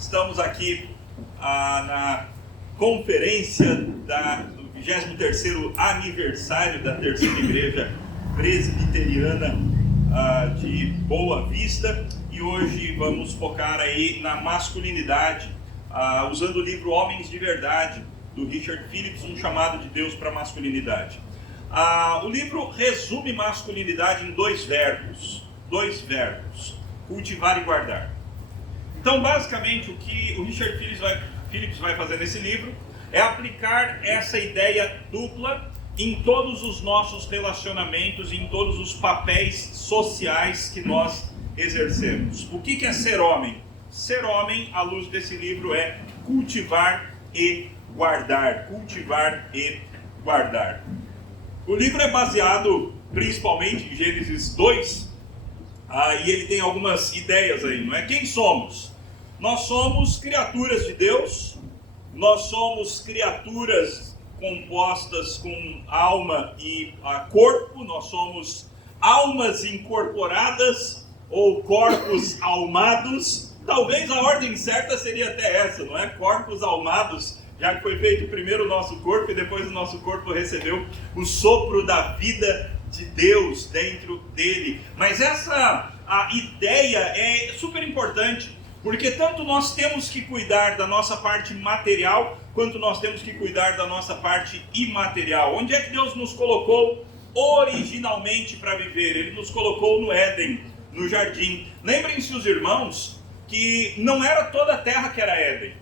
Estamos aqui na conferência do 23º aniversário da Terceira Igreja Presbiteriana de Boa Vista, e hoje vamos focar aí na masculinidade, usando o livro Homens de Verdade, do Richard Phillips, um chamado de Deus para a masculinidade. O livro resume masculinidade em dois verbos, cultivar e guardar. Então, basicamente, o que o Richard Phillips vai fazer nesse livro é aplicar essa ideia dupla em todos os nossos relacionamentos, em todos os papéis sociais que nós exercemos. O que é ser homem? Ser homem, à luz desse livro, é cultivar e guardar. Cultivar e guardar. O livro é baseado principalmente em Gênesis 2, e ele tem algumas ideias aí, não é? Quem somos? Nós somos criaturas de Deus, nós somos criaturas compostas com alma e corpo, nós somos almas incorporadas ou corpos almados. Talvez a ordem certa seria até essa, não é? Corpos almados, já que foi feito primeiro o nosso corpo e depois o nosso corpo recebeu o sopro da vida de Deus dentro dele. Mas a ideia é super importante, porque tanto nós temos que cuidar da nossa parte material, quanto nós temos que cuidar da nossa parte imaterial. Onde é que Deus nos colocou originalmente para viver? Ele nos colocou no Éden, no jardim. Lembrem-se, os irmãos, que não era toda a terra que era Éden.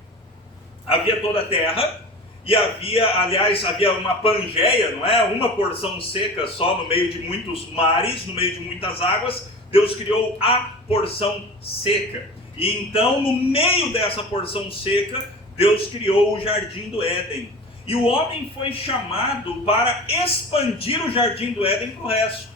Havia toda a terra, e havia uma pangeia, não é? Uma porção seca só no meio de muitos mares, no meio de muitas águas. Deus criou a porção seca. E então, no meio dessa porção seca, Deus criou o jardim do Éden. E o homem foi chamado para expandir o jardim do Éden para o resto.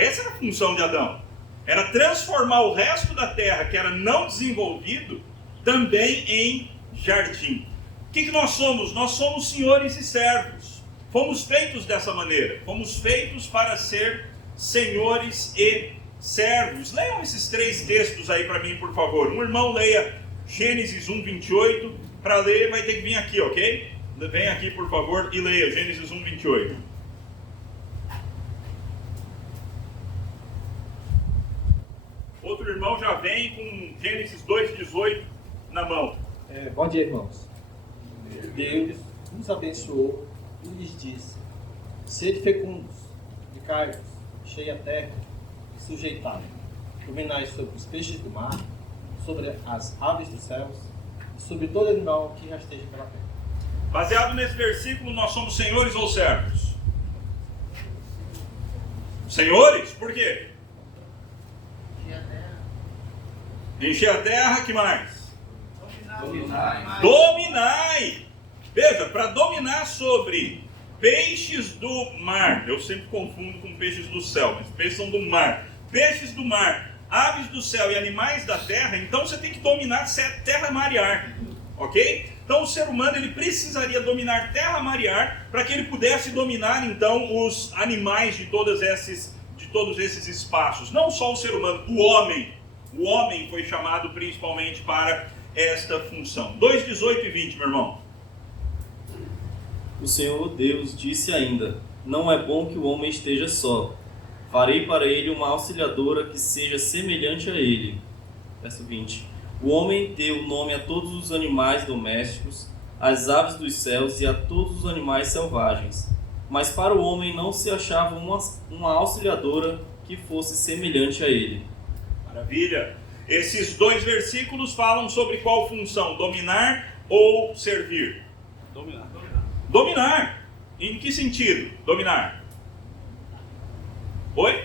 Essa era a função de Adão. Era transformar o resto da terra, que era não desenvolvido, também em jardim. O que nós somos? Nós somos senhores e servos. Fomos feitos dessa maneira. Fomos feitos para ser senhores e servos. Leiam esses três textos aí para mim, por favor. Um irmão leia Gênesis 1:28. Para ler vai ter que vir aqui, ok? Vem aqui, por favor, e leia Gênesis 1:28. Outro irmão já vem com Gênesis 2:18 na mão. Bom dia, irmãos. Deus nos abençoou e lhes disse: sede fecundos, multiplicai-vos, enchei a terra, sujeitai, dominai sobre os peixes do mar, sobre as aves dos céus e sobre todo animal que rasteja pela terra. Baseado nesse versículo, nós somos senhores ou servos? Senhores? Por quê? Encher a terra, que mais? Dominai. Veja, para dominar sobre peixes do mar, eu sempre confundo com peixes do céu, mas peixes são do mar. Peixes do mar, aves do céu e animais da terra, então você tem que dominar terra, mar e ar, ok? Então o ser humano ele precisaria dominar terra, mar e ar para que ele pudesse dominar então os animais de todos esses espaços. Não só o ser humano, o homem. O homem foi chamado principalmente para esta função. 2:18 e 20, meu irmão. O Senhor Deus disse ainda: não é bom que o homem esteja só. Farei para ele uma auxiliadora que seja semelhante a ele. Verso 20. O homem deu nome a todos os animais domésticos, às aves dos céus e a todos os animais selvagens. Mas para o homem não se achava uma auxiliadora que fosse semelhante a ele. Maravilha! Esses dois versículos falam sobre qual função? Dominar ou servir? Dominar. Em que sentido? Dominar. Oi?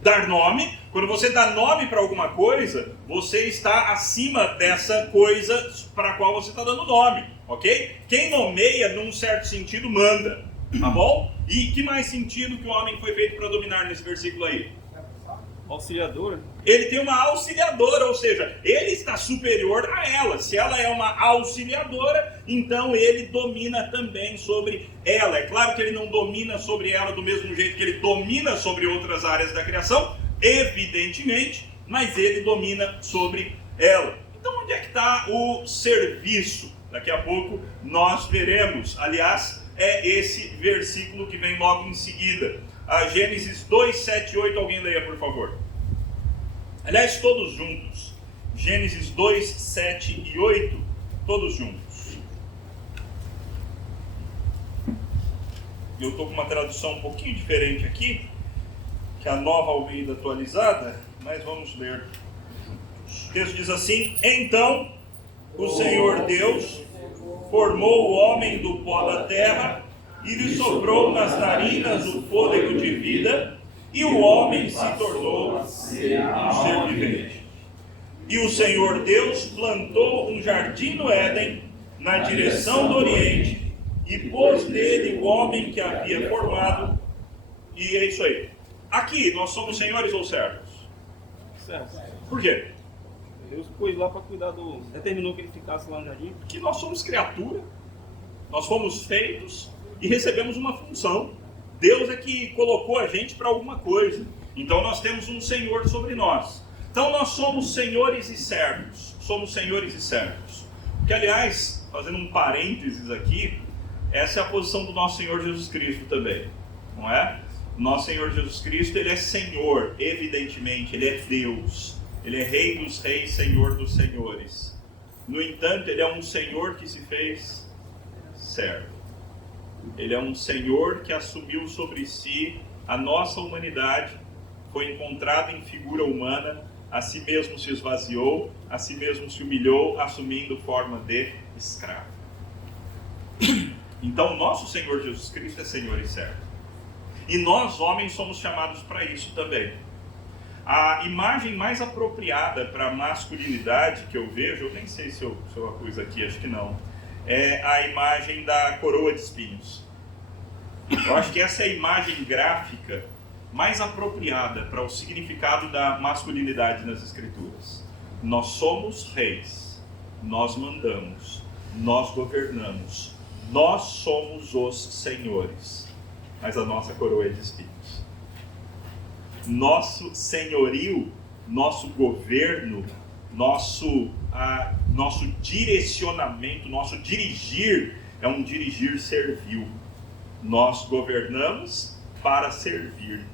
Dar nome. Quando você dá nome para alguma coisa, você está acima dessa coisa para a qual você está dando nome, ok? Quem nomeia, num certo sentido, manda, tá bom? E que mais sentido que o homem foi feito para dominar nesse versículo aí? Auxiliadora? Ele tem uma auxiliadora, ou seja, ele está superior a ela. Se ela é uma auxiliadora, então ele domina também sobre ela. É claro que ele não domina sobre ela do mesmo jeito que ele domina sobre outras áreas da criação, evidentemente, mas ele domina sobre ela. Então, onde é que está o serviço? Daqui a pouco nós veremos. Aliás, é esse versículo que vem logo em seguida. Gênesis 2, 7 e 8, alguém leia, por favor. Aliás, todos juntos. Gênesis 2, 7 e 8, todos juntos. Eu estou com uma tradução um pouquinho diferente aqui, que é a Nova Almeida atualizada, mas vamos ler juntos. O texto diz assim: Então o Senhor Deus formou o homem do pó da terra e lhe soprou nas narinas o fôlego de vida, e o homem se tornou um ser vivente. E o Senhor Deus plantou um jardim no Éden, na direção do Oriente, e pôs nele o homem que havia formado. E é isso aí. Aqui, nós somos senhores ou servos? Certo. Por quê? Deus pôs lá para cuidar do... Determinou que ele ficasse lá no jardim. Porque nós somos criatura, nós fomos feitos e recebemos uma função. Deus é que colocou a gente para alguma coisa. Então nós temos um Senhor sobre nós. Então nós somos senhores e servos. Somos senhores e servos. Que, aliás, fazendo um parênteses aqui, essa é a posição do nosso Senhor Jesus Cristo também, não é? Nosso Senhor Jesus Cristo, Ele é Senhor, evidentemente, Ele é Deus. Ele é Rei dos Reis, Senhor dos Senhores. No entanto, Ele é um Senhor que se fez servo. Ele é um Senhor que assumiu sobre si a nossa humanidade, foi encontrado em figura humana, a si mesmo se esvaziou, a si mesmo se humilhou, assumindo forma de escravo. Então, nosso Senhor Jesus Cristo é Senhor e servo. E nós, homens, somos chamados para isso também. A imagem mais apropriada para a masculinidade que eu vejo, eu nem sei se eu a pus aqui, acho que não, é a imagem da coroa de espinhos. Eu acho que essa é a imagem gráfica mais apropriada para o significado da masculinidade nas Escrituras. Nós somos reis, nós mandamos, nós governamos, nós somos os senhores, mas a nossa coroa é de espinhos. Nosso senhorio, nosso governo, nosso direcionamento, nosso dirigir é um dirigir servil. Nós governamos para servir.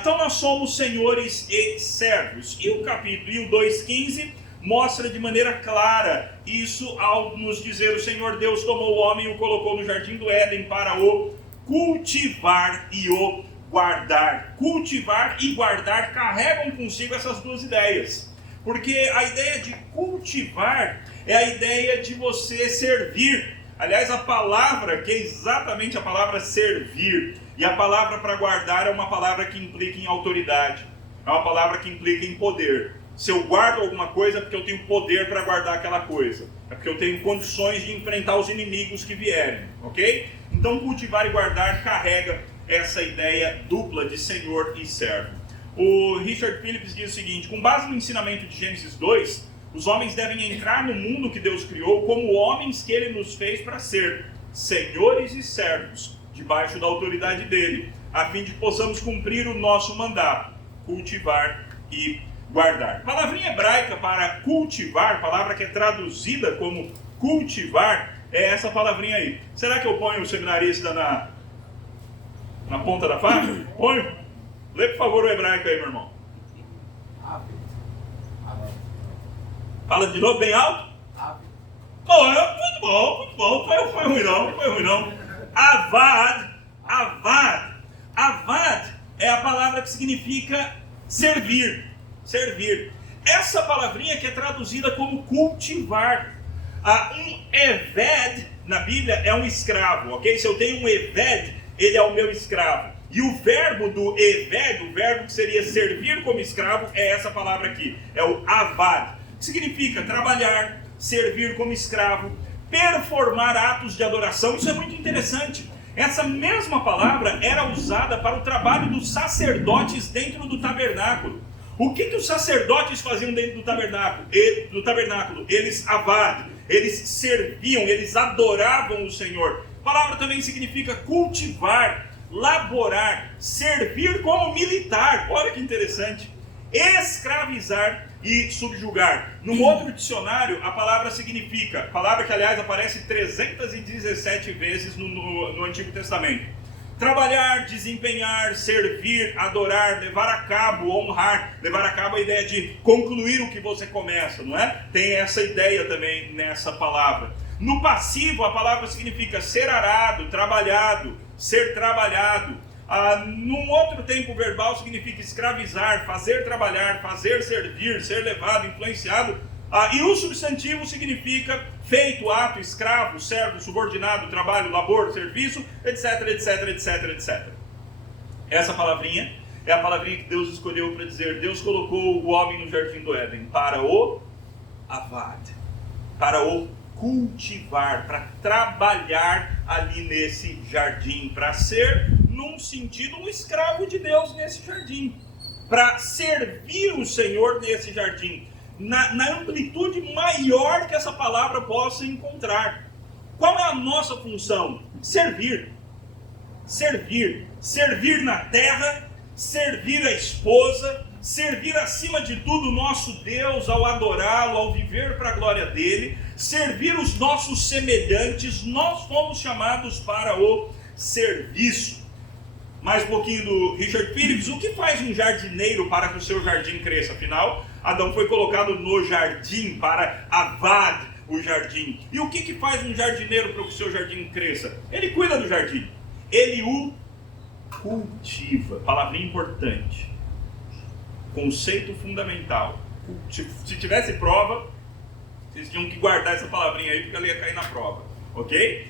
Então nós somos senhores e servos. E o capítulo e o 2,15 mostra de maneira clara isso ao nos dizer: o Senhor Deus tomou o homem e o colocou no jardim do Éden para o cultivar e o guardar. Cultivar e guardar carregam consigo essas duas ideias. Porque a ideia de cultivar é a ideia de você servir. Aliás, a palavra, que é exatamente a palavra servir, e a palavra para guardar é uma palavra que implica em autoridade. É uma palavra que implica em poder. Se eu guardo alguma coisa é porque eu tenho poder para guardar aquela coisa. É porque eu tenho condições de enfrentar os inimigos que vierem. Ok? Então, cultivar e guardar carrega essa ideia dupla de senhor e servo. O Richard Phillips diz o seguinte: com base no ensinamento de Gênesis 2, os homens devem entrar no mundo que Deus criou como homens que Ele nos fez para ser, senhores e servos, debaixo da autoridade dEle, a fim de que possamos cumprir o nosso mandato, cultivar e guardar. Palavrinha hebraica para cultivar, palavra que é traduzida como cultivar, é essa palavrinha aí. Será que eu ponho o seminarista na ponta da faca? Ponho? Lê por favor o hebraico aí, meu irmão. Fala de novo bem alto. Oh, muito bom, muito bom. Foi ruim não. Avad é a palavra que significa servir. Essa palavrinha que é traduzida como cultivar. Um eved na Bíblia é um escravo, ok? Se eu tenho um eved, ele é o meu escravo. E o verbo do eved, o verbo que seria servir como escravo, é essa palavra aqui, é o avad. Que significa trabalhar, servir como escravo, performar atos de adoração. Isso é muito interessante. Essa mesma palavra era usada para o trabalho dos sacerdotes dentro do tabernáculo. O que os sacerdotes faziam dentro do tabernáculo? Eles avad, eles serviam, eles adoravam o Senhor. A palavra também significa cultivar, laborar, servir como militar. Olha que interessante. escravizar e subjugar. Num outro dicionário, a palavra significa, palavra que aliás aparece 317 vezes no Antigo Testamento. Trabalhar, desempenhar, servir, adorar, levar a cabo, honrar. Levar a cabo a ideia de concluir o que você começa, não é? Tem essa ideia também nessa palavra. No passivo, a palavra significa ser arado, trabalhado, ser trabalhado. Num outro tempo verbal significa escravizar, fazer trabalhar, fazer servir, ser levado, influenciado. E o substantivo significa feito, ato, escravo, servo, subordinado, trabalho, labor, serviço, etc, etc, etc, etc. Essa palavrinha é a palavrinha que Deus escolheu para dizer: Deus colocou o homem no jardim do Éden para o avad, para o cultivar, para trabalhar ali nesse jardim, para ser, num sentido, um escravo de Deus nesse jardim, para servir o Senhor nesse jardim, na amplitude maior que essa palavra possa encontrar. Qual é a nossa função? Servir. Servir. Servir na terra, servir a esposa, servir acima de tudo o nosso Deus ao adorá-lo, ao viver para a glória dele, servir os nossos semelhantes. Nós fomos chamados para o serviço. Mais um pouquinho do Richard Phillips. O que faz um jardineiro para que o seu jardim cresça? Afinal, Adão foi colocado no jardim para avad o jardim. E o que faz um jardineiro para que o seu jardim cresça? Ele cuida do jardim. Ele o cultiva. Palavrinha importante. Conceito fundamental. Se tivesse prova, vocês tinham que guardar essa palavrinha aí, porque ela ia cair na prova. Ok?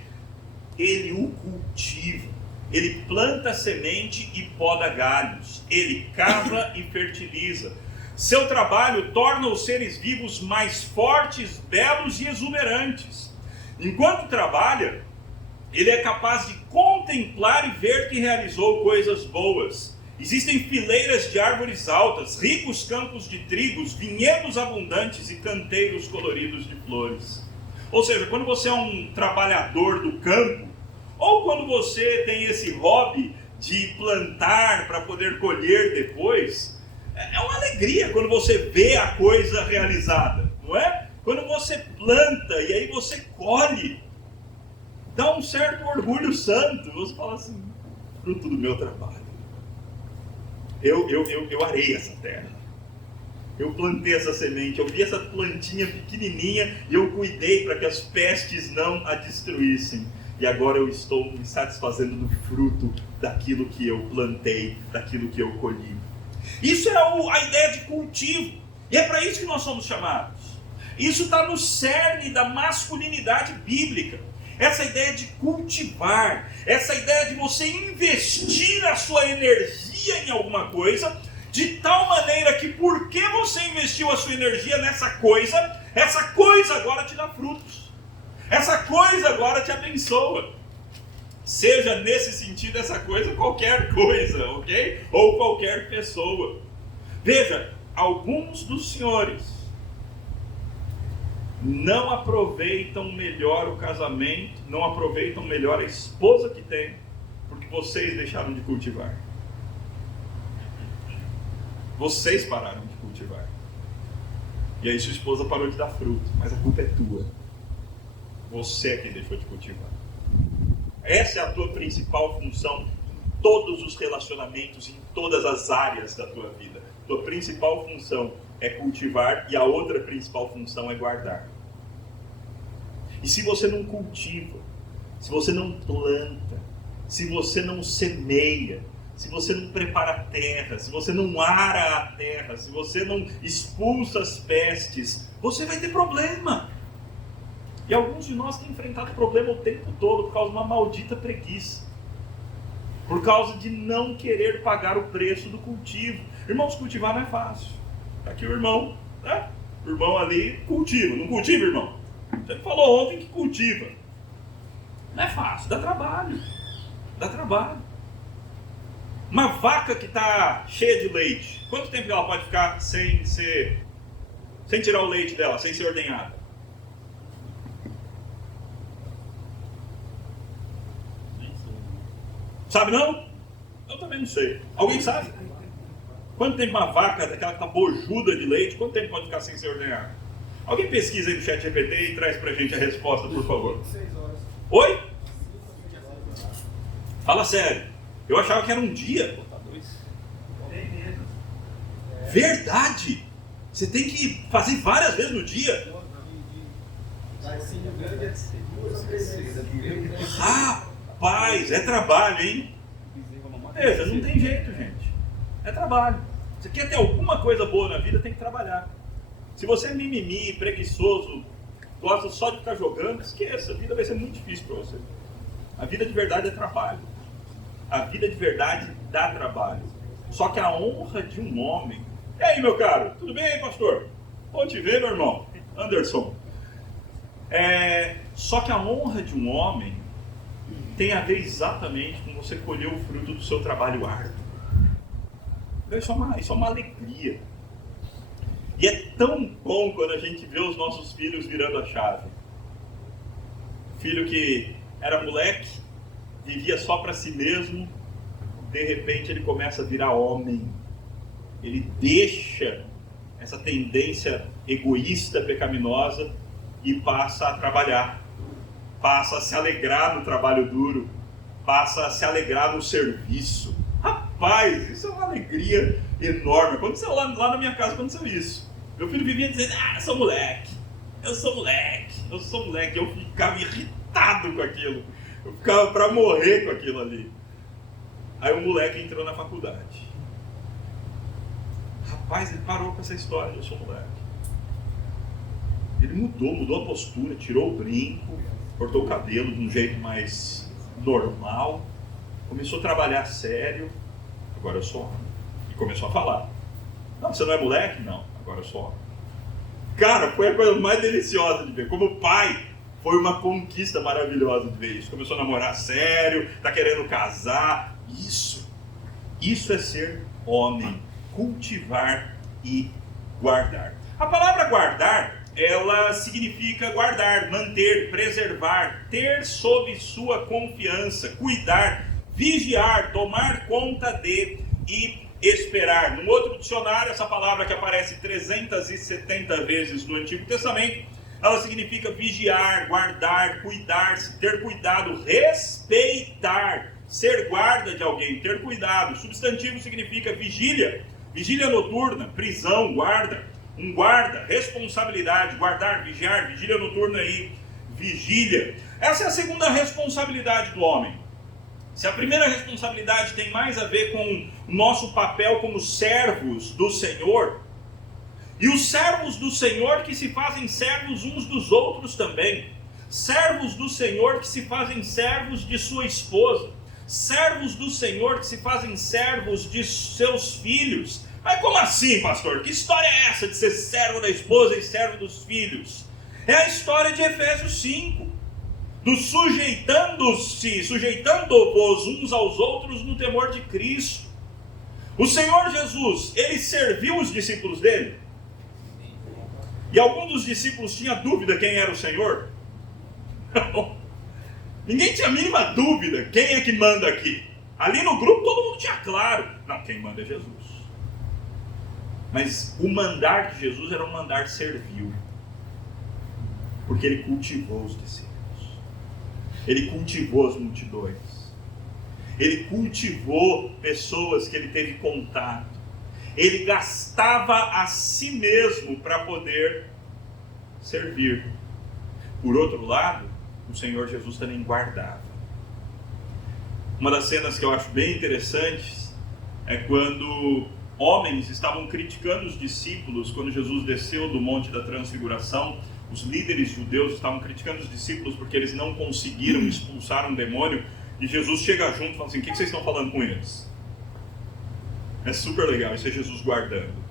Ele o cultiva. Ele planta semente e poda galhos. Ele cava e fertiliza. Seu trabalho torna os seres vivos mais fortes, belos e exuberantes. Enquanto trabalha, ele é capaz de contemplar e ver que realizou coisas boas. Existem fileiras de árvores altas, ricos campos de trigos, vinhedos abundantes e canteiros coloridos de flores. Ou seja, quando você é um trabalhador do campo, ou quando você tem esse hobby de plantar para poder colher depois, é uma alegria quando você vê a coisa realizada, não é? Quando você planta e aí você colhe, dá um certo orgulho santo. Você fala assim: fruto do meu trabalho. Eu arei essa terra. Eu plantei essa semente, eu vi essa plantinha pequenininha e eu cuidei para que as pestes não a destruíssem. E agora eu estou me satisfazendo do fruto daquilo que eu plantei, daquilo que eu colhi. Isso é a ideia de cultivo. E é para isso que nós somos chamados. Isso está no cerne da masculinidade bíblica. Essa ideia de cultivar, essa ideia de você investir a sua energia em alguma coisa, de tal maneira que porque você investiu a sua energia nessa coisa, essa coisa agora te dá frutos. Essa coisa agora te abençoa. Seja nesse sentido essa coisa qualquer coisa, ok? Ou qualquer pessoa. Veja, alguns dos senhores não aproveitam melhor o casamento, não aproveitam melhor a esposa que tem, porque vocês deixaram de cultivar. Vocês pararam de cultivar. E aí sua esposa parou de dar fruto, mas a culpa é tua. Você é quem deixou de cultivar. Essa é a tua principal função em todos os relacionamentos, em todas as áreas da tua vida. Tua principal função é cultivar e a outra principal função é guardar. E se você não cultiva, se você não planta, se você não semeia, se você não prepara a terra, se você não ara a terra, se você não expulsa as pestes, você vai ter problema. E alguns de nós têm enfrentado problema o tempo todo por causa de uma maldita preguiça. Por causa de não querer pagar o preço do cultivo. Irmãos, cultivar não é fácil. Está aqui o irmão, né? O irmão ali cultiva. Não cultiva, irmão? Você falou ontem que cultiva. Não é fácil, dá trabalho. Dá trabalho. Uma vaca que está cheia de leite, quanto tempo ela pode ficar sem tirar o leite dela, sem ser ordenhada? Sabe não? Eu também não sei. Alguém sabe? Quanto tempo uma vaca, daquela que está bojuda de leite, quanto tempo pode ficar sem ser ordenhada? Alguém pesquisa aí no chat GPT e traz pra gente a resposta, por favor. 6 horas. Oi? Fala sério. Eu achava que era um dia. Bem menos. Verdade! Você tem que fazer várias vezes no dia. Darcinho grande é de 2 a 3 vezes. Rapaz, é trabalho, hein? Veja, não tem jeito, gente. É trabalho. Você quer ter alguma coisa boa na vida, tem que trabalhar. Se você é mimimi, preguiçoso, gosta só de ficar jogando, esqueça. A vida vai ser muito difícil para você. A vida de verdade é trabalho. A vida de verdade dá trabalho. Só que a honra de um homem... E aí, meu caro? Tudo bem, pastor? Bom te ver, meu irmão. Anderson. Só que a honra de um homem tem a ver exatamente com você colher o fruto do seu trabalho árduo. Isso é uma alegria. E é tão bom quando a gente vê os nossos filhos virando a chave. Filho que era moleque, vivia só para si mesmo, de repente ele começa a virar homem. Ele deixa essa tendência egoísta, pecaminosa e passa a trabalhar. Passa a se alegrar no trabalho duro, passa a se alegrar no serviço. Rapaz, isso é uma alegria enorme. Aconteceu lá na minha casa, aconteceu isso. Meu filho vivia dizendo, eu sou moleque. Eu ficava irritado com aquilo. Eu ficava para morrer com aquilo ali. Aí o moleque entrou na faculdade. Rapaz, ele parou com essa história, eu sou moleque. Ele mudou a postura, tirou o brinco, cortou o cabelo de um jeito mais normal, começou a trabalhar sério. Agora eu sou homem. E começou a falar. Não, você não é moleque? Não, agora eu sou homem. Cara, foi a coisa mais deliciosa de ver. Como pai, foi uma conquista maravilhosa de ver isso. Começou a namorar sério, tá querendo casar. Isso é ser homem. Cultivar e guardar. A palavra guardar, ela significa guardar, manter, preservar, ter sob sua confiança, cuidar, vigiar, tomar conta de e esperar. No outro dicionário, essa palavra que aparece 370 vezes no Antigo Testamento, ela significa vigiar, guardar, cuidar, ter cuidado, respeitar, ser guarda de alguém, ter cuidado. Substantivo significa vigília, vigília noturna, prisão, guarda, um guarda, responsabilidade, guardar, vigiar, vigília noturna e vigília. Essa é a segunda responsabilidade do homem. Se a primeira responsabilidade tem mais a ver com o nosso papel como servos do Senhor, e os servos do Senhor que se fazem servos uns dos outros também, servos do Senhor que se fazem servos de sua esposa, servos do Senhor que se fazem servos de seus filhos. Mas como assim, pastor? Que história é essa de ser servo da esposa e servo dos filhos? É a história de Efésios 5, do sujeitando-vos uns aos outros no temor de Cristo. O Senhor Jesus, ele serviu os discípulos dele? E algum dos discípulos tinha dúvida quem era o Senhor? Não. Ninguém tinha a mínima dúvida quem é que manda aqui. Ali no grupo todo mundo tinha claro. Não, quem manda é Jesus. Mas o mandar de Jesus era um mandar servil. Porque ele cultivou os discípulos. Ele cultivou as multidões. Ele cultivou pessoas que ele teve contato. Ele gastava a si mesmo para poder servir. Por outro lado, o Senhor Jesus também guardava. Uma das cenas que eu acho bem interessantes é quando homens estavam criticando os discípulos quando Jesus desceu do Monte da Transfiguração. Os líderes judeus estavam criticando os discípulos porque eles não conseguiram expulsar um demônio. E Jesus chega junto e fala assim, o que vocês estão falando com eles? É super legal, isso é Jesus guardando.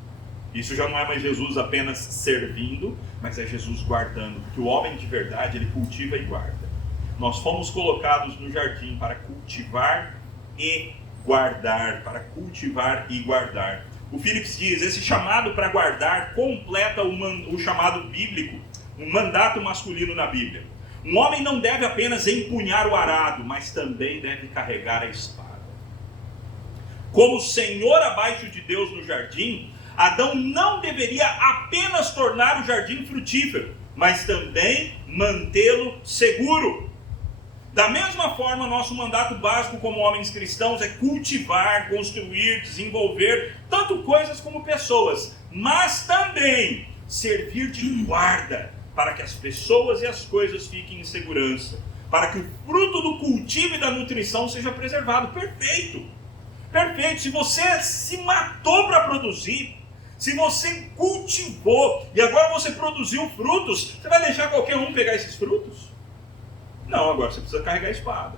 Isso já não é mais Jesus apenas servindo, mas é Jesus guardando. Porque o homem de verdade, ele cultiva e guarda. Nós fomos colocados no jardim para cultivar e guardar. Para cultivar e guardar. O Phillips diz, esse chamado para guardar completa o chamado bíblico, um mandato masculino na Bíblia. Um homem não deve apenas empunhar o arado, mas também deve carregar a espada. Como senhor abaixo de Deus no jardim, Adão não deveria apenas tornar o jardim frutífero, mas também mantê-lo seguro. Da mesma forma, nosso mandato básico como homens cristãos é cultivar, construir, desenvolver tanto coisas como pessoas, mas também servir de guarda para que as pessoas e as coisas fiquem em segurança, para que o fruto do cultivo e da nutrição seja preservado. Perfeito! Perfeito! Se você se matou para produzir, se você cultivou e agora você produziu frutos, você vai deixar qualquer um pegar esses frutos? Não, agora você precisa carregar a espada.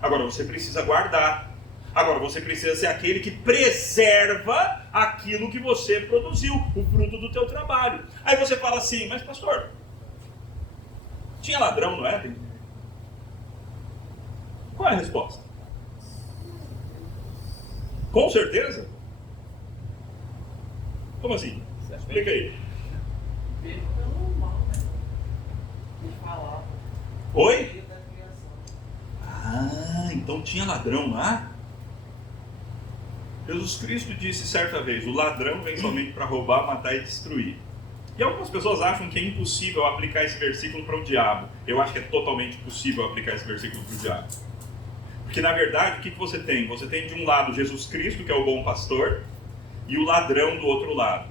Agora você precisa guardar. Agora você precisa ser aquele que preserva aquilo que você produziu, o fruto do teu trabalho. Aí você fala assim, mas pastor, tinha ladrão no Éden? Qual é a resposta? Com certeza? Como assim? Explica aí. Oi? Ah, então tinha ladrão lá? Jesus Cristo disse certa vez, o ladrão vem somente para roubar, matar e destruir. E algumas pessoas acham que é impossível aplicar esse versículo para o diabo. Eu acho que é totalmente possível aplicar esse versículo para o diabo. Porque na verdade, o que você tem? Você tem de um lado Jesus Cristo, que é o bom pastor, e o ladrão do outro lado.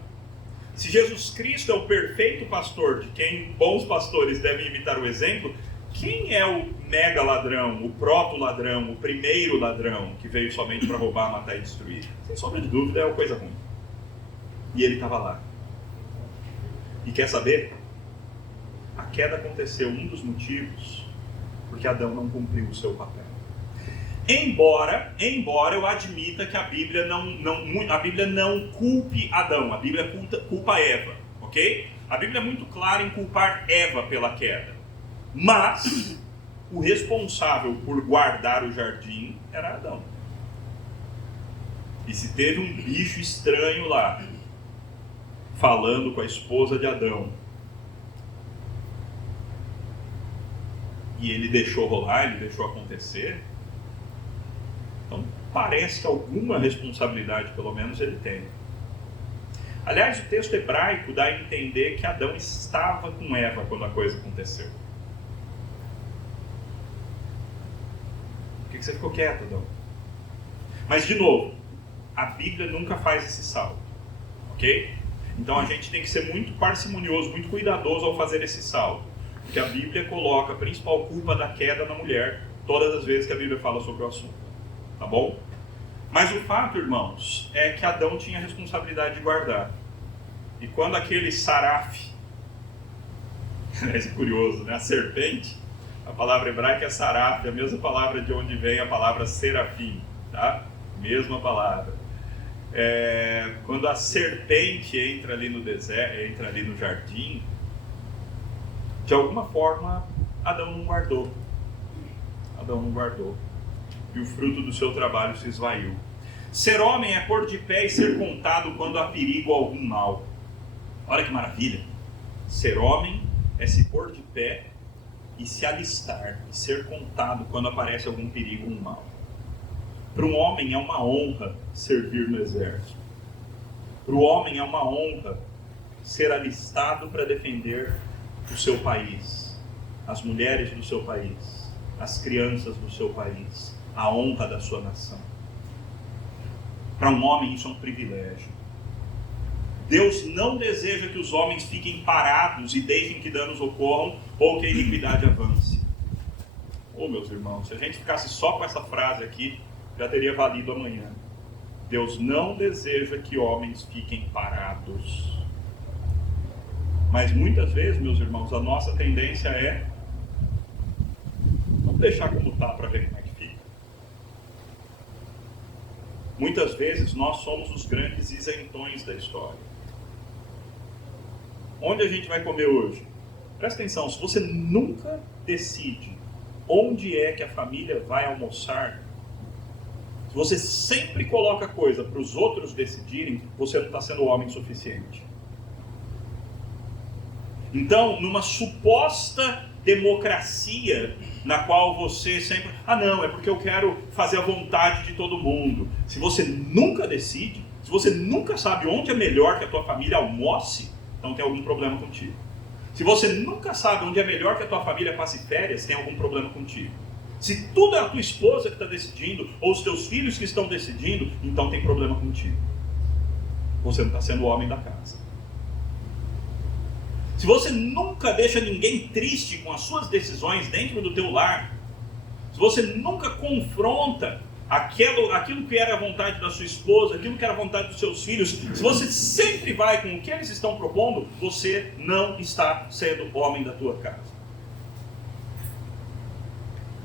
Se Jesus Cristo é o perfeito pastor, de quem bons pastores devem imitar o exemplo, quem é o mega ladrão, o proto-ladrão, o primeiro ladrão, que veio somente para roubar, matar e destruir? Sem sombra de dúvida, é uma coisa ruim. E ele estava lá. E quer saber? A queda aconteceu, um dos motivos, porque Adão não cumpriu o seu papel. Embora eu admita que a Bíblia não culpe Adão, a Bíblia culpa Eva, ok? A Bíblia é muito clara em culpar Eva pela queda. Mas o responsável por guardar o jardim era Adão. E se teve um bicho estranho lá, falando com a esposa de Adão, e ele deixou rolar, ele deixou acontecer, então parece que alguma responsabilidade, pelo menos, ele tem. Aliás, o texto hebraico dá a entender que Adão estava com Eva quando a coisa aconteceu. Por que você ficou quieto, Adão? Mas, de novo, a Bíblia nunca faz esse salto, ok? Então a gente tem que ser muito parcimonioso, muito cuidadoso ao fazer esse salto. Porque a Bíblia coloca a principal culpa da queda na mulher, todas as vezes que a Bíblia fala sobre o assunto. Tá bom? Mas o fato, irmãos, é que Adão tinha a responsabilidade de guardar. E quando aquele saraf, é curioso, né? A serpente, a palavra hebraica é saraf, a mesma palavra de onde vem a palavra serafim, tá? Mesma palavra. Quando a serpente entra ali no deserto, entra ali no jardim, de alguma forma Adão não guardou. Adão não guardou. E o fruto do seu trabalho se esvaiu. Ser homem é pôr de pé e ser contado quando há perigo ou algum mal. Olha que maravilha. Ser homem é se pôr de pé e se alistar, e ser contado quando aparece algum perigo ou um mal. Para um homem é uma honra servir no exército. Para o homem é uma honra ser alistado para defender o seu país, as mulheres do seu país, as crianças do seu país, a honra da sua nação. Para um homem isso é um privilégio. Deus não deseja que os homens fiquem parados e deixem que danos ocorram ou que a iniquidade avance. Meus irmãos, se a gente ficasse só com essa frase aqui, já teria valido amanhã. Deus não deseja que homens fiquem parados. Mas muitas vezes, meus irmãos, a nossa tendência é vamos deixar como está para ver como é que fica. Muitas vezes nós somos os grandes isentões da história. Onde a gente vai comer hoje? Presta atenção, se você nunca decide onde é que a família vai almoçar, se você sempre coloca coisa para os outros decidirem, você não está sendo homem suficiente. Então, numa suposta democracia na qual você sempre... não, é porque eu quero fazer a vontade de todo mundo. Se você nunca decide, se você nunca sabe onde é melhor que a tua família almoce, então tem algum problema contigo. Se você nunca sabe onde é melhor que a tua família passe férias, tem algum problema contigo. Se tudo é a tua esposa que está decidindo, ou os teus filhos que estão decidindo, então tem problema contigo. Você não está sendo o homem da casa. Se você nunca deixa ninguém triste com as suas decisões dentro do teu lar, se você nunca confronta aquilo que era a vontade da sua esposa, aquilo que era a vontade dos seus filhos, se você sempre vai com o que eles estão propondo, você não está sendo homem da tua casa.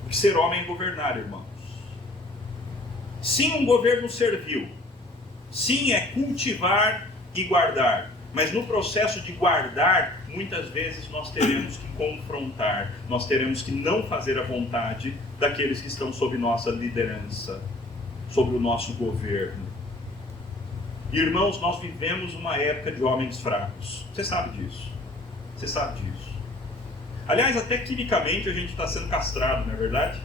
Porque ser homem é governar, irmãos. Sim, um governo servil. Sim, é cultivar e guardar. Mas no processo de guardar, muitas vezes nós teremos que confrontar, nós teremos que não fazer a vontade daqueles que estão sob nossa liderança, sob o nosso governo. Irmãos, nós vivemos uma época de homens fracos. Você sabe disso. Você sabe disso. Aliás, até quimicamente a gente está sendo castrado, não é verdade?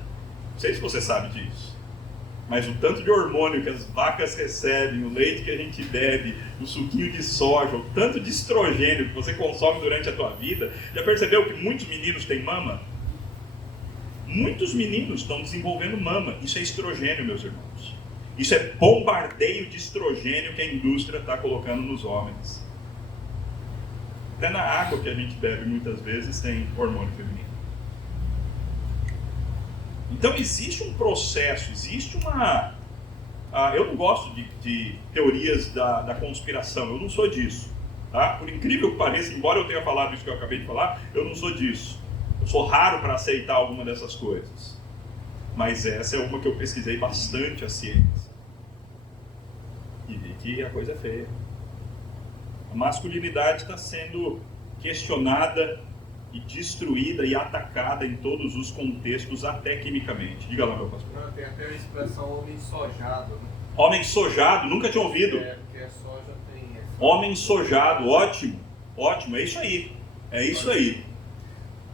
Não sei se você sabe disso. Mas o tanto de hormônio que as vacas recebem, o leite que a gente bebe, o suquinho de soja, o tanto de estrogênio que você consome durante a tua vida, já percebeu que muitos meninos têm mama? Muitos meninos estão desenvolvendo mama. Isso é estrogênio, meus irmãos. Isso é bombardeio de estrogênio que a indústria está colocando nos homens. Até na água que a gente bebe muitas vezes tem hormônio feminino. Então existe um processo, existe uma... eu não gosto de teorias da conspiração, eu não sou disso. Tá? Por incrível que pareça, embora eu tenha falado isso que eu acabei de falar, eu não sou disso. Eu sou raro para aceitar alguma dessas coisas. Mas essa é uma que eu pesquisei bastante a ciência. E vi que a coisa é feia. A masculinidade está sendo questionada e destruída e atacada em todos os contextos, até quimicamente. Diga lá, meu pastor. Não, tem até a expressão homem sojado, né? Homem sojado, nunca tinha ouvido. Porque a soja tem... Homem sojado, ótimo, ótimo, é isso aí. É isso aí.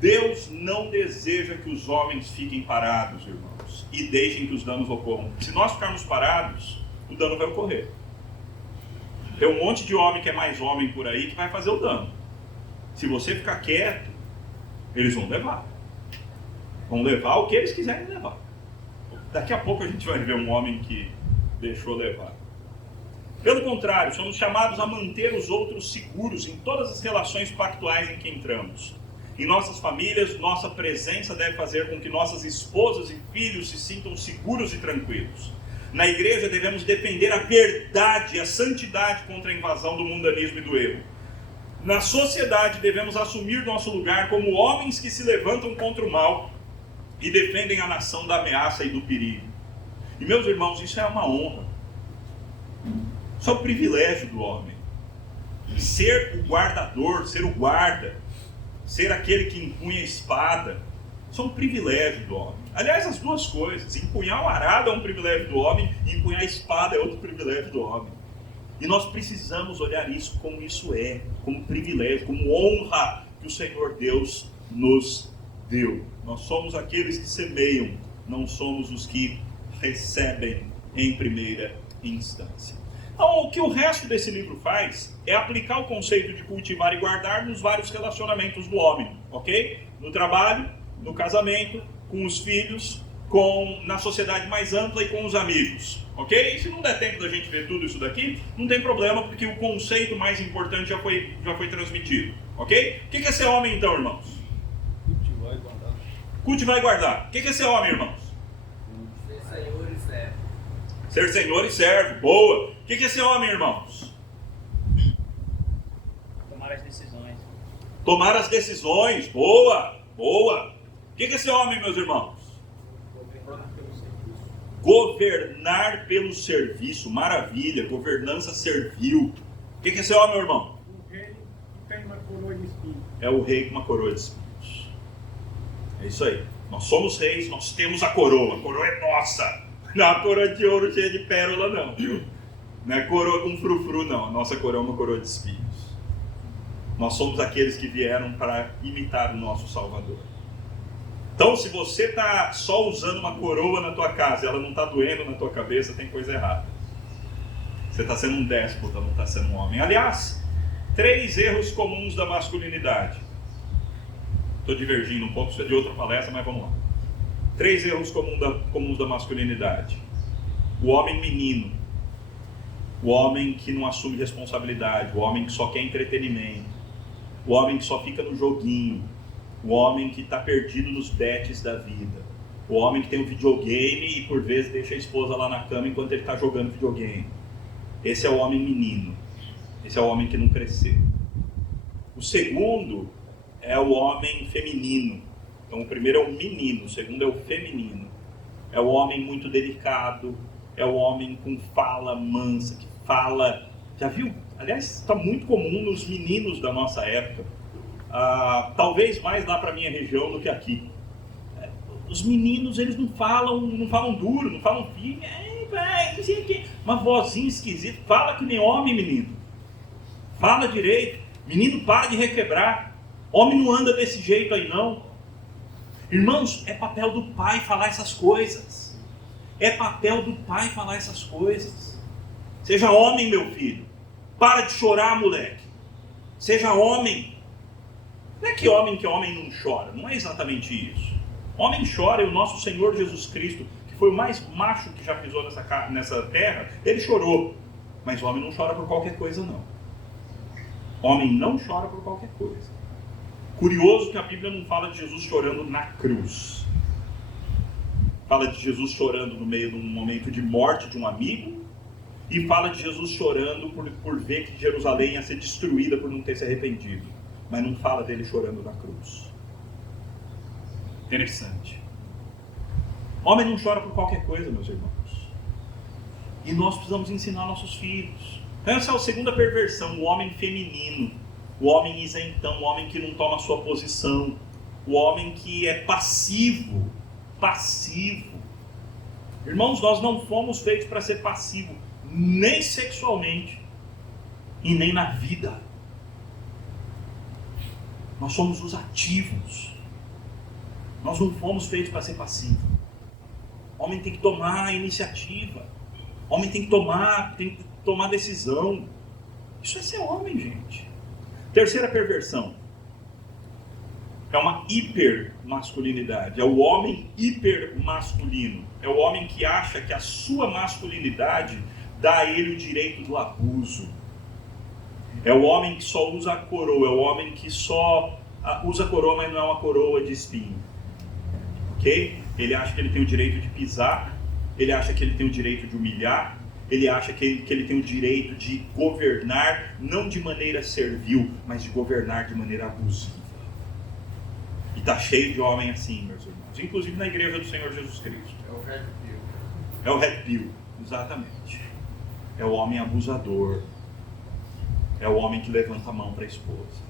Deus não deseja que os homens fiquem parados, irmãos, e deixem que os danos ocorram. Se nós ficarmos parados, o dano vai ocorrer. Tem um monte de homem que é mais homem por aí que vai fazer o dano. Se você ficar quieto, eles vão levar. Vão levar o que eles quiserem levar. Daqui a pouco a gente vai ver um homem que deixou levar. Pelo contrário, somos chamados a manter os outros seguros em todas as relações pactuais em que entramos. Em nossas famílias, nossa presença deve fazer com que nossas esposas e filhos se sintam seguros e tranquilos. Na igreja devemos defender a verdade e a santidade contra a invasão do mundanismo e do erro. Na sociedade devemos assumir nosso lugar como homens que se levantam contra o mal e defendem a nação da ameaça e do perigo. E meus irmãos, isso é uma honra. Isso é o privilégio do homem. Ser o guardador, ser o guarda, ser aquele que empunha a espada, isso é um privilégio do homem. Aliás, as duas coisas, empunhar o arado é um privilégio do homem e empunhar a espada é outro privilégio do homem. E nós precisamos olhar isso como isso é, como privilégio, como honra que o Senhor Deus nos deu. Nós somos aqueles que semeiam, não somos os que recebem em primeira instância. Então, o que o resto desse livro faz é aplicar o conceito de cultivar e guardar nos vários relacionamentos do homem, ok? No trabalho, no casamento, com os filhos, na sociedade mais ampla e com os amigos, ok? Se não der tempo da gente ver tudo isso daqui, não tem problema, porque o conceito mais importante já foi transmitido, ok? O que é ser homem então, irmãos? Cultivar e guardar. Cultivar e guardar. O que é ser homem, irmãos? Ser senhor e servo. Ser senhor e servo, boa. O que é ser homem, irmãos? Tomar as decisões. Tomar as decisões, boa, boa. O que é ser homem, meus irmãos? Governar pelo serviço, maravilha, governança servil. O que é ser homem, meu irmão? O rei que tem uma coroa de espinhos. É o rei com uma coroa de espinhos. É isso aí. Nós somos reis, nós temos a coroa é nossa. Não é uma coroa de ouro cheia de pérola não, viu? Não é coroa com frufru não, a nossa coroa é uma coroa de espinhos. Nós somos aqueles que vieram para imitar o nosso Salvador. Então, se você está só usando uma coroa na tua casa e ela não está doendo na tua cabeça, tem coisa errada. Você está sendo um déspota, não está sendo um homem. Aliás, 3 erros comuns da masculinidade. Estou divergindo um pouco, isso é de outra palestra, mas vamos lá. 3 erros comuns da masculinidade. O homem menino. O homem que não assume responsabilidade. O homem que só quer entretenimento. O homem que só fica no joguinho. O homem que está perdido nos bets da vida. O homem que tem um videogame e por vezes deixa a esposa lá na cama enquanto ele está jogando videogame. Esse é o homem menino. Esse é o homem que não cresceu. O segundo é o homem feminino. Então o primeiro é o menino, o segundo é o feminino. É o homem muito delicado, é o homem com fala mansa, que fala... Já viu? Aliás, está muito comum nos meninos da nossa época. Talvez mais lá para a minha região do que aqui. Os meninos, eles não falam duro, não falam firme. Não sei o quê. Uma vozinha esquisita. Fala que nem homem, menino. Fala direito. Menino, para de requebrar. Homem não anda desse jeito aí, não. Irmãos, é papel do pai falar essas coisas. É papel do pai falar essas coisas. Seja homem, meu filho. Para de chorar, moleque. Seja homem. Não é que homem não chora. Não é exatamente isso. Homem chora e o nosso Senhor Jesus Cristo, que foi o mais macho que já pisou nessa terra, ele chorou. Mas homem não chora por qualquer coisa, não. Homem não chora por qualquer coisa. Curioso que a Bíblia não fala de Jesus chorando na cruz. Fala de Jesus chorando no meio de um momento de morte de um amigo. E fala de Jesus chorando por ver que Jerusalém ia ser destruída por não ter se arrependido. Mas não fala dele chorando na cruz. Interessante. Homem não chora por qualquer coisa, meus irmãos. E nós precisamos ensinar nossos filhos. Essa é a segunda perversão, o homem feminino. O homem isentão, o homem que não toma sua posição. O homem que é passivo. Passivo. Irmãos, nós não fomos feitos para ser passivo, nem sexualmente e nem na vida. Nós somos os ativos. Nós não fomos feitos para ser passivo. O homem tem que tomar a iniciativa. O homem tem que tomar decisão. Isso é ser homem, gente. Terceira perversão. É uma hipermasculinidade. É o homem hipermasculino. É o homem que acha que a sua masculinidade dá a ele o direito do abuso. É o homem que só usa a coroa. É o homem que só usa a coroa, mas não é uma coroa de espinho. Ok? Ele acha que ele tem o direito de pisar. Ele acha que ele tem o direito de humilhar. Ele acha que ele tem o direito de governar, não de maneira servil, mas de governar de maneira abusiva. E está cheio de homem assim, meus irmãos. Inclusive na igreja do Senhor Jesus Cristo. É o Red Pill. É o Red Pill, exatamente. É o homem abusador. É o homem que levanta a mão para a esposa.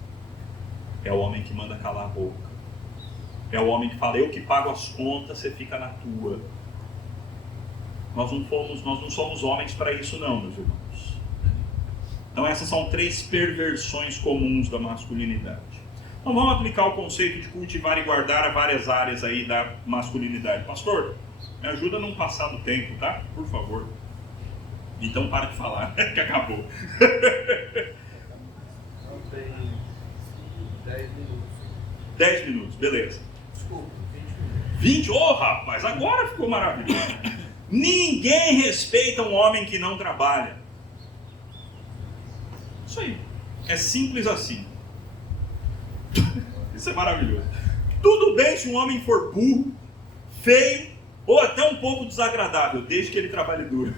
É o homem que manda calar a boca. É o homem que fala, eu que pago as contas, você fica na tua. Nós não somos homens para isso não, meus irmãos. Então essas são 3 perversões comuns da masculinidade. Então vamos aplicar o conceito de cultivar e guardar a várias áreas aí da masculinidade. Pastor, me ajuda a não passar do tempo, tá? Por favor. Então para de falar, que acabou. Não tem 10 minutos. 10 minutos, beleza. Desculpa, 20 minutos. 20? Ô rapaz, agora ficou maravilhoso. Ninguém respeita um homem que não trabalha. Isso aí. É simples assim. Isso é maravilhoso. Tudo bem se um homem for burro, feio ou até um pouco desagradável, desde que ele trabalhe duro.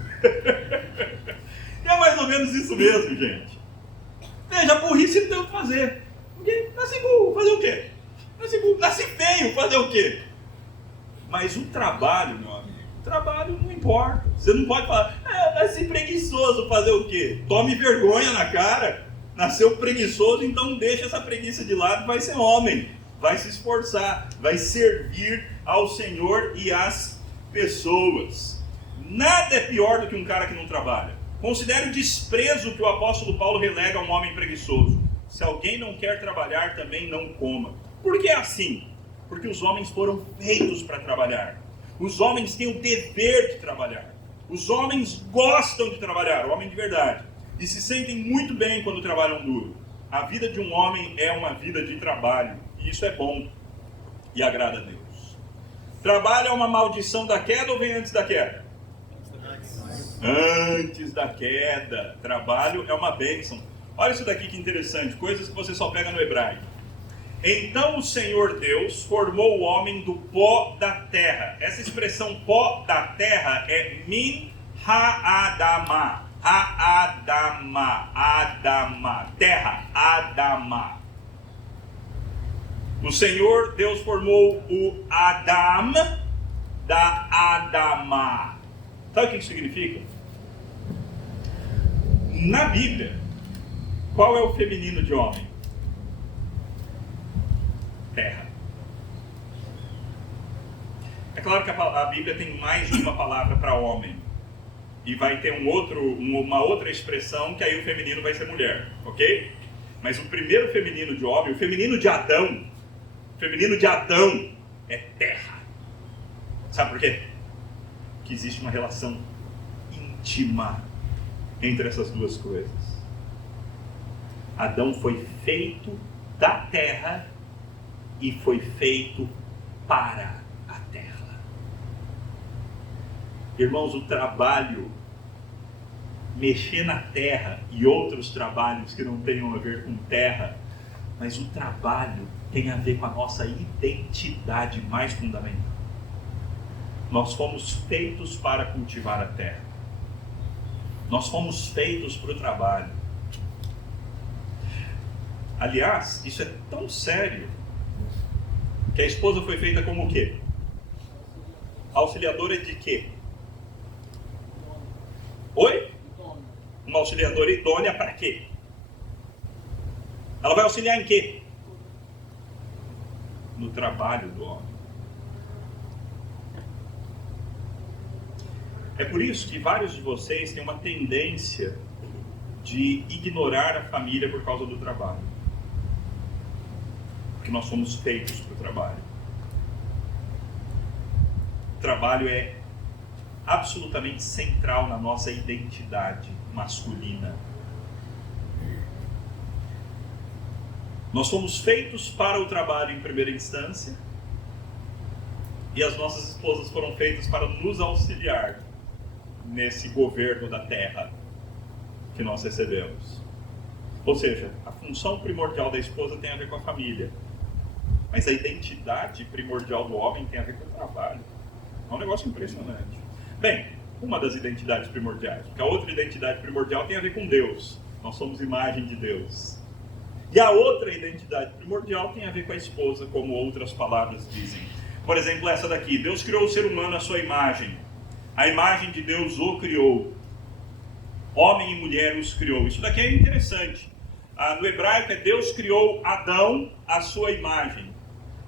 É mais ou menos isso mesmo, gente. Veja, a burrice não tem o que fazer. Porque nasce burro, fazer o quê? Nasce burro, nasce feio, fazer o quê? Mas o trabalho, meu amigo, o trabalho não importa. Você não pode falar, nasci preguiçoso, fazer o quê? Tome vergonha na cara. Nasceu preguiçoso, então deixa essa preguiça de lado e vai ser homem. Vai se esforçar, vai servir ao Senhor e às pessoas. Nada é pior do que um cara que não trabalha. Considere o desprezo que o apóstolo Paulo relega a um homem preguiçoso. Se alguém não quer trabalhar, também não coma. Por que é assim? Porque os homens foram feitos para trabalhar. Os homens têm o dever de trabalhar. Os homens gostam de trabalhar, o homem de verdade. E se sentem muito bem quando trabalham duro. A vida de um homem é uma vida de trabalho. E isso é bom e agrada a Deus. Trabalho é uma maldição da queda ou vem antes da queda? Antes da queda. Trabalho é uma bênção. Olha isso daqui que interessante, coisas que você só pega no hebraico. Então o Senhor Deus formou o homem do pó da terra. Essa expressão pó da terra é min ha'adama. Ha'adama. Adama. Terra. Adama. O Senhor Deus formou o Adam da Adama. Sabe o que isso significa? Na Bíblia, qual é o feminino de homem? Terra. É claro que a Bíblia tem mais de uma palavra para homem. E vai ter uma outra expressão que aí o feminino vai ser mulher, ok? Mas o primeiro feminino de homem, o feminino de Adão é terra. Sabe por quê? Porque existe uma relação íntima entre essas duas coisas. Adão foi feito da terra e foi feito para a terra. Irmãos, o trabalho, mexer na terra e outros trabalhos que não tenham a ver com terra, mas o trabalho tem a ver com a nossa identidade mais fundamental. Nós fomos feitos para cultivar a terra. Nós fomos feitos para o trabalho. Aliás, isso é tão sério que a esposa foi feita como o quê? Auxiliadora de quê? Oi? Uma auxiliadora idônea para quê? Ela vai auxiliar em quê? No trabalho do homem. É por isso que vários de vocês têm uma tendência de ignorar a família por causa do trabalho. Porque nós somos feitos para o trabalho. O trabalho é absolutamente central na nossa identidade masculina. Nós fomos feitos para o trabalho em primeira instância e as nossas esposas foram feitas para nos auxiliar nesse governo da terra que nós recebemos. Ou seja, a função primordial da esposa tem a ver com a família, mas a identidade primordial do homem tem a ver com o trabalho. É um negócio impressionante. Bem, uma das identidades primordiais, porque a outra identidade primordial tem a ver com Deus. Nós somos imagem de Deus. E a outra identidade primordial tem a ver com a esposa, como outras palavras dizem. Por exemplo, essa daqui: Deus criou o ser humano à sua imagem. A imagem de Deus o criou. Homem e mulher os criou. Isso daqui é interessante. No hebraico é Deus criou Adão à sua imagem.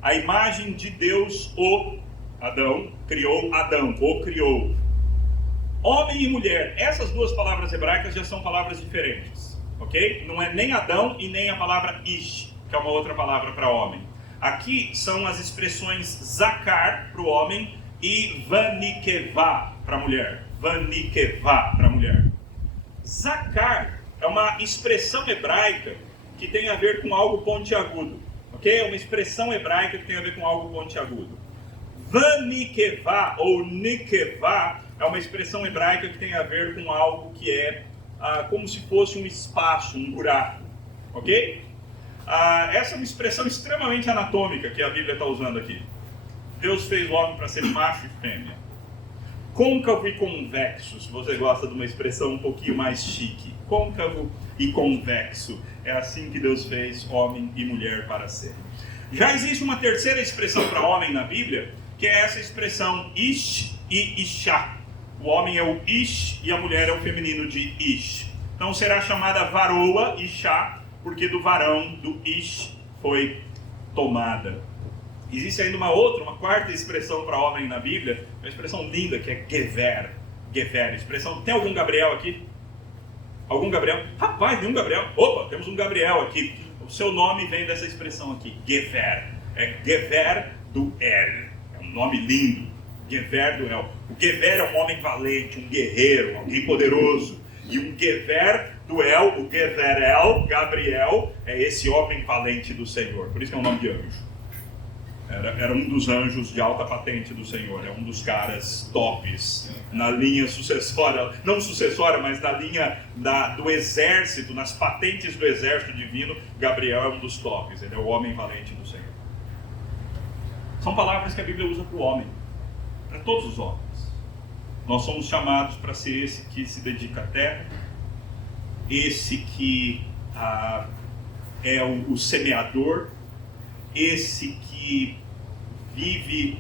A imagem de Deus Adão criou Adão, o criou. Homem e mulher, essas duas palavras hebraicas já são palavras diferentes, ok? Não é nem Adão e nem a palavra ish, que é uma outra palavra para homem. Aqui são as expressões zakar para o homem e vanikevá para a mulher. Vanikevá para a mulher. Zakar é uma expressão hebraica que tem a ver com algo pontiagudo, ok? É uma expressão hebraica que tem a ver com algo pontiagudo. Vanikevá ou nikevá é uma expressão hebraica que tem a ver com algo que é como se fosse um espaço, um buraco, ok? Essa é uma expressão extremamente anatômica que a Bíblia está usando aqui. Deus fez o homem para ser macho e fêmea. Côncavo e convexo, se você gosta de uma expressão um pouquinho mais chique. Côncavo e convexo. É assim que Deus fez homem e mulher para ser. Já existe uma terceira expressão para homem na Bíblia, que é essa expressão ish e ishá. O homem é o ish e a mulher é o feminino de ish. Então será chamada varoa, ishá, porque do varão, do ish, foi tomada. Existe ainda uma quarta expressão para homem na Bíblia, uma expressão linda que é gever. Gever, expressão. Tem algum Gabriel aqui? Algum Gabriel? Rapaz, tem um Gabriel. Opa, temos um Gabriel aqui. O seu nome vem dessa expressão aqui, gever. É gever do El. É um nome lindo. Gever do El. O Gever é um homem valente, um guerreiro, alguém poderoso. E um Gever do El, o Geverel, Gabriel, é esse homem valente do Senhor. Por isso que é um nome de anjo. Era um dos anjos de alta patente do Senhor. É um dos caras tops na linha sucessória. Não sucessória, mas na linha do exército, nas patentes do exército divino. Gabriel é um dos tops. Ele é o homem valente do Senhor. São palavras que a Bíblia usa para o homem. Para todos os homens. Nós somos chamados para ser esse que se dedica à terra. Esse que é o semeador. Esse que vive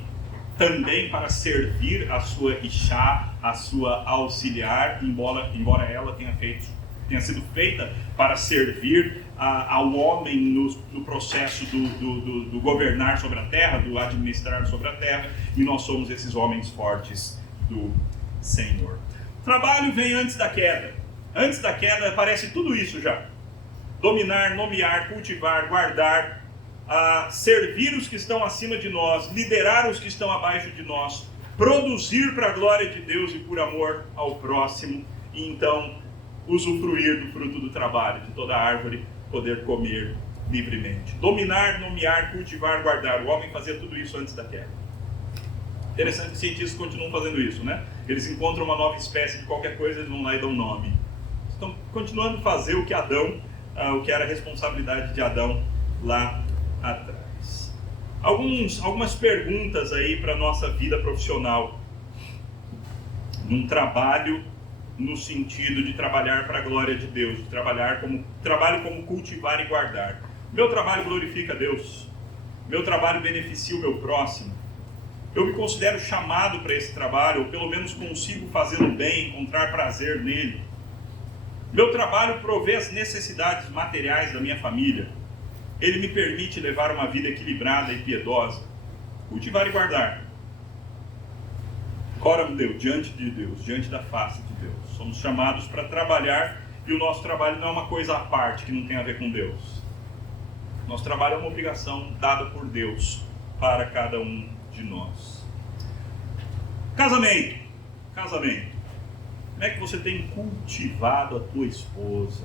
também para servir a sua Ixá, a sua auxiliar, embora ela tenha sido feita para servir ao homem no processo do governar sobre a terra, do administrar sobre a terra, e nós somos esses homens fortes do Senhor. O trabalho vem antes da queda. Antes da queda aparece tudo isso já. Dominar, nomear, cultivar, guardar, servir os que estão acima de nós, liderar os que estão abaixo de nós, produzir para a glória de Deus e por amor ao próximo, e então usufruir do fruto do trabalho, de toda árvore, poder comer livremente. Dominar, nomear, cultivar, guardar. O homem fazia tudo isso antes da queda. Interessante que os cientistas continuam fazendo isso, né? Eles encontram uma nova espécie de qualquer coisa, eles vão lá e dão nome. Estão continuando a fazer o que o que era a responsabilidade de Adão lá atrás. Algumas perguntas aí para a nossa vida profissional. Num trabalho no sentido de trabalhar para a glória de Deus, de trabalho como cultivar e guardar. Meu trabalho glorifica a Deus. Meu trabalho beneficia o meu próximo. Eu me considero chamado para esse trabalho, ou pelo menos consigo fazê-lo bem, encontrar prazer nele. Meu trabalho provê as necessidades materiais da minha família. Ele me permite levar uma vida equilibrada e piedosa. Cultivar e guardar. Coram Deus, diante de Deus, diante da face de Deus. Somos chamados para trabalhar, e o nosso trabalho não é uma coisa à parte que não tem a ver com Deus. Nosso trabalho é uma obrigação dada por Deus para cada um de nós. Casamento. Como é que você tem cultivado a tua esposa?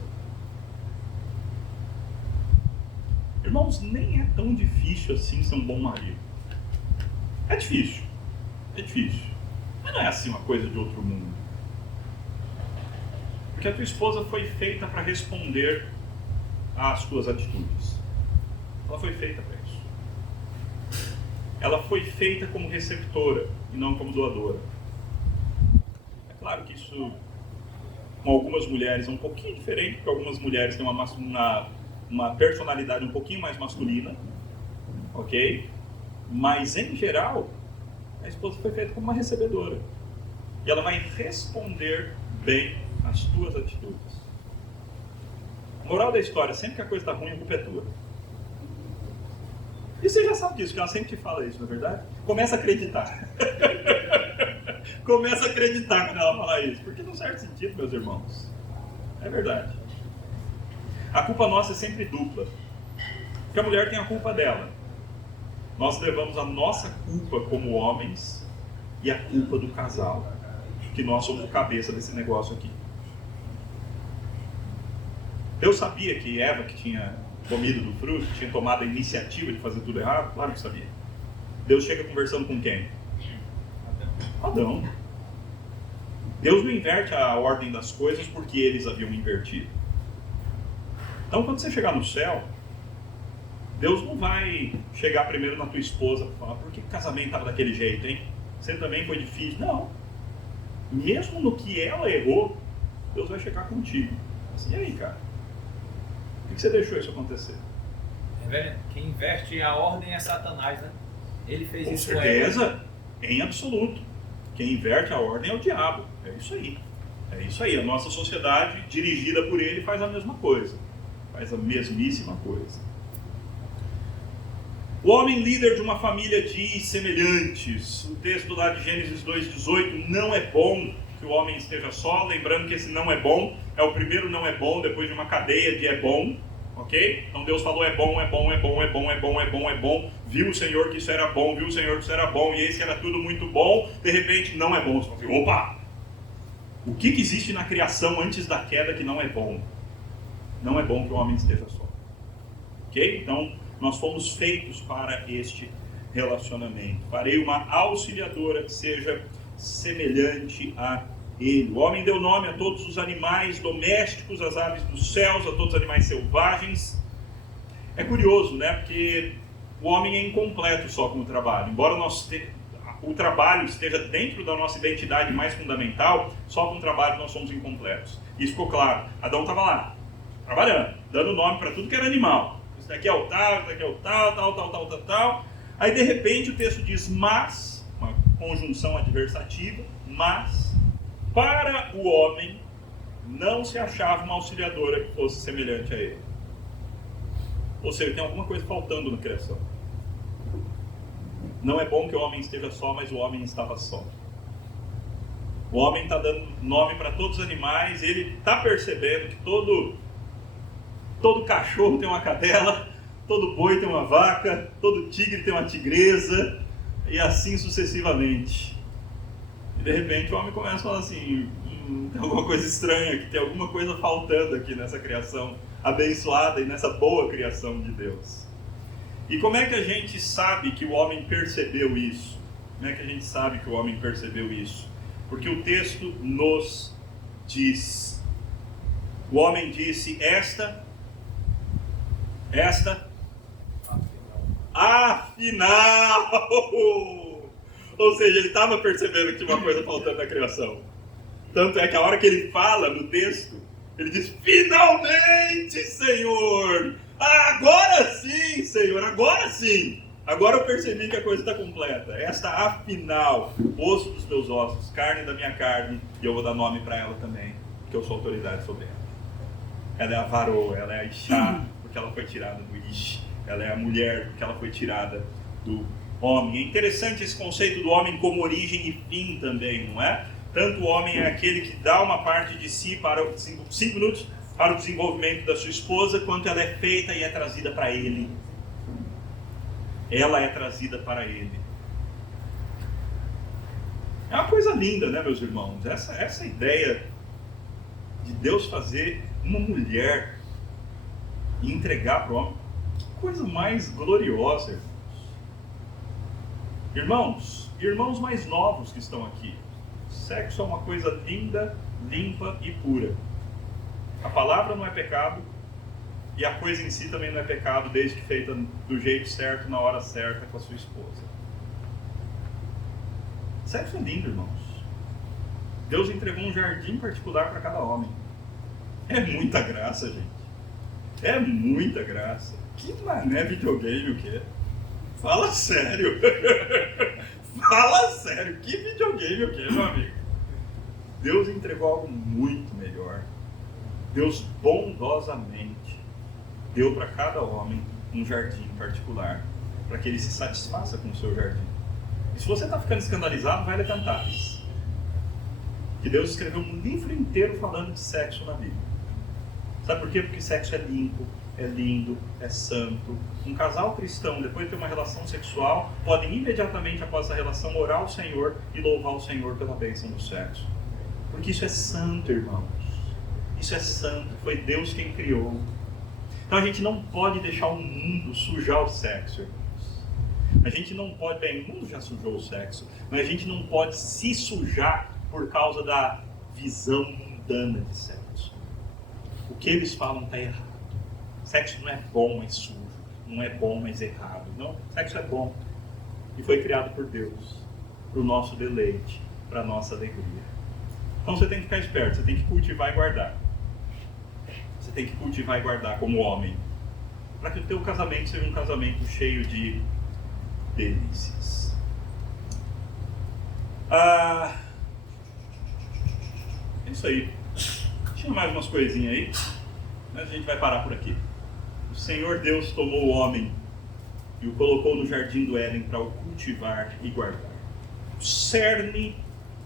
Irmãos, nem é tão difícil assim ser um bom marido. É difícil. Mas não é assim uma coisa de outro mundo. Porque a tua esposa foi feita para responder às tuas atitudes. Ela foi feita para isso. Ela foi feita como receptora e não como doadora. É claro que isso, com algumas mulheres, é um pouquinho diferente, porque algumas mulheres têm uma personalidade um pouquinho mais masculina, ok? Mas, em geral, a esposa foi feita como uma recebedora. E ela vai responder bem às tuas atitudes. Moral da história, sempre que a coisa está ruim, a culpa é tua. E você já sabe disso, que ela sempre te fala isso, não é verdade? Começa a acreditar. Começa a acreditar quando ela fala isso. Porque, num certo sentido, meus irmãos, é verdade. A culpa nossa é sempre dupla. Porque a mulher tem a culpa dela. Nós levamos a nossa culpa como homens e a culpa do casal. Que nós somos o cabeça desse negócio aqui. Deus sabia que Eva, que tinha comido do fruto, tinha tomado a iniciativa de fazer tudo errado? Claro que sabia. Deus chega conversando com quem? Adão. Deus não inverte a ordem das coisas porque eles haviam invertido. Então, quando você chegar no céu, Deus não vai chegar primeiro na tua esposa e falar: por que o casamento estava daquele jeito, hein? Você também foi difícil. Não. Mesmo no que ela errou, Deus vai chegar contigo. Assim, e aí, cara? Por que você deixou isso acontecer? Quem inverte a ordem é Satanás, né? Ele fez Com isso certeza, em absoluto. Quem inverte a ordem é o diabo. É isso aí. É isso aí. A nossa sociedade, dirigida por ele, faz a mesma coisa. Faz a mesmíssima coisa. O homem líder de uma família diz semelhantes. O texto lá de Gênesis 2,18: não é bom que o homem esteja só. Lembrando que esse não é bom é o primeiro não é bom, depois de uma cadeia de é bom. Ok? Então Deus falou é bom, é bom, é bom, é bom, é bom, é bom, é bom. Viu o Senhor que isso era bom, viu o Senhor que isso era bom, e esse era tudo muito bom. De repente não é bom. Você fala assim, opa! O que existe na criação antes da queda que não é bom? Não é bom que o homem esteja só. Ok? Então nós fomos feitos para este relacionamento. Farei uma auxiliadora que seja semelhante a ele. O homem deu nome a todos os animais domésticos, às aves dos céus, a todos os animais selvagens. É curioso, né? Porque o homem é incompleto só com o trabalho. Embora o trabalho esteja dentro da nossa identidade mais fundamental, só com o trabalho nós somos incompletos. Isso ficou claro. Adão estava lá, trabalhando, dando nome para tudo que era animal. Isso daqui é o tal, isso daqui é o tal. Aí de repente o texto diz, mas, uma conjunção adversativa, mas para o homem não se achava uma auxiliadora que fosse semelhante a ele. Ou seja, tem alguma coisa faltando na criação. Não é bom que o homem esteja só, mas o homem estava só. O homem está dando nome para todos os animais, ele está percebendo que todo cachorro tem uma cadela, todo boi tem uma vaca, todo tigre tem uma tigresa, e assim sucessivamente. E de repente o homem começa a falar assim, tem alguma coisa estranha aqui, tem alguma coisa faltando aqui nessa criação abençoada e nessa boa criação de Deus. E como é que a gente sabe que o homem percebeu isso? Como é que a gente sabe que o homem percebeu isso? Porque o texto nos diz, o homem disse, esta, afinal, ou seja, ele estava percebendo que tinha uma coisa faltando na criação. Tanto é que a hora que ele fala no texto, ele diz, finalmente, Senhor, agora sim, Senhor, agora sim, agora eu percebi que a coisa está completa. Esta, afinal, osso dos meus ossos, carne da minha carne, e eu vou dar nome para ela também, porque eu sou autoridade sobre ela. Ela é a varoa, ela é a Ishá, porque ela foi tirada do Ish. Ela é a mulher, porque ela foi tirada do homem. É interessante esse conceito do homem como origem e fim também, não é? Tanto o homem é aquele que dá uma parte de si para 5 minutos para o desenvolvimento da sua esposa, quanto ela é feita e é trazida para ele. Ela é trazida para ele. É uma coisa linda, né, meus irmãos? Essa ideia de Deus fazer uma mulher e entregar para o homem, que coisa mais gloriosa, irmãos. Irmãos mais novos que estão aqui. Sexo é uma coisa linda, limpa e pura. A palavra não é pecado e a coisa em si também não é pecado, desde que feita do jeito certo, na hora certa, com a sua esposa. Sexo é lindo, irmãos. Deus entregou um jardim particular para cada homem. É muita graça, gente. É muita graça. Que mané videogame o quê? Fala sério. Fala sério. Que videogame o quê, meu amigo? Deus entregou algo muito melhor. Deus bondosamente deu para cada homem um jardim particular, para que ele se satisfaça com o seu jardim. E se você está ficando escandalizado, vai ler Cantares. Que Deus escreveu um livro inteiro falando de sexo na Bíblia. Sabe por quê? Porque sexo é limpo, é lindo, é santo. Um casal cristão, depois de ter uma relação sexual, podem imediatamente após a relação orar ao Senhor e louvar o Senhor pela bênção do sexo. Porque isso é santo, irmãos. Isso é santo, foi Deus quem criou. Então a gente não pode deixar o mundo sujar o sexo, irmãos. A gente não pode, bem, o mundo já sujou o sexo, mas a gente não pode se sujar por causa da visão mundana de sexo. O que eles falam está errado. Sexo não é bom, mas sujo. Não é bom, mas errado. Não, sexo é bom. E foi criado por Deus, para o nosso deleite, para a nossa alegria. Então você tem que ficar esperto, você tem que cultivar e guardar. Você tem que cultivar e guardar como homem, para que o teu casamento seja um casamento cheio de delícias. É isso aí. Tinha mais umas coisinhas aí, mas a gente vai parar por aqui. O Senhor Deus tomou o homem e o colocou no jardim do Éden para o cultivar e guardar. O cerne,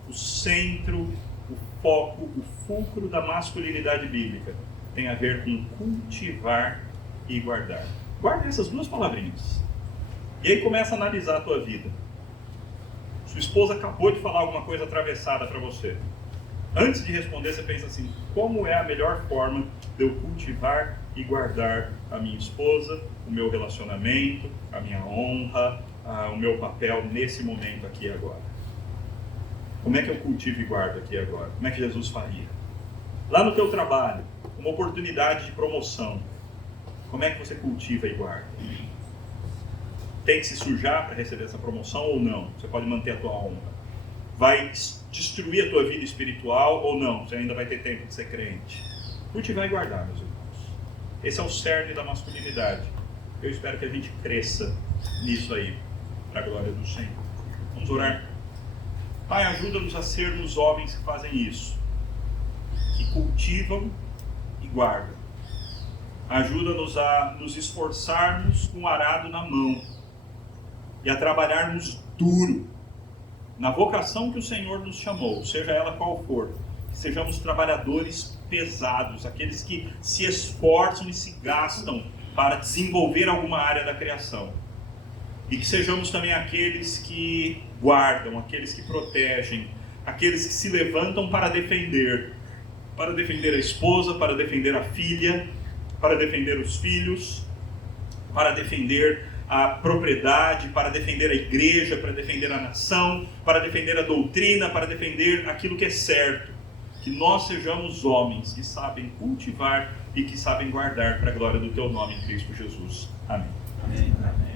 o centro, o foco, o fulcro da masculinidade bíblica tem a ver com cultivar e guardar. Guarda essas duas palavrinhas. E aí começa a analisar a tua vida. Sua esposa acabou de falar alguma coisa atravessada para você. Antes de responder, você pensa assim: como é a melhor forma de eu cultivar e guardar a minha esposa, o meu relacionamento, a minha honra, o meu papel nesse momento aqui e agora? Como é que eu cultivo e guardo aqui e agora? Como é que Jesus faria? Lá no teu trabalho, uma oportunidade de promoção, como é que você cultiva e guarda? Tem que se sujar para receber essa promoção ou não? Você pode manter a tua honra. Vai destruir a tua vida espiritual ou não? Você ainda vai ter tempo de ser crente. Cultivar e guardar, meus irmãos. Esse é o cerne da masculinidade. Eu espero que a gente cresça nisso aí, para a glória do Senhor. Vamos orar. Pai, ajuda-nos a sermos homens que fazem isso, que cultivam e guardam. Ajuda-nos a nos esforçarmos com o arado na mão e a trabalharmos duro na vocação que o Senhor nos chamou, seja ela qual for. Que sejamos trabalhadores pesados, aqueles que se esforçam e se gastam para desenvolver alguma área da criação. E que sejamos também aqueles que guardam, aqueles que protegem, aqueles que se levantam para defender a esposa, para defender a filha, para defender os filhos, para defender a propriedade, para defender a igreja, para defender a nação, para defender a doutrina, para defender aquilo que é certo. Que nós sejamos homens que sabem cultivar e que sabem guardar para a glória do Teu nome em Cristo Jesus. Amém. Amém. Amém.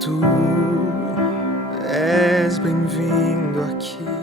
Tu és bem-vindo aqui.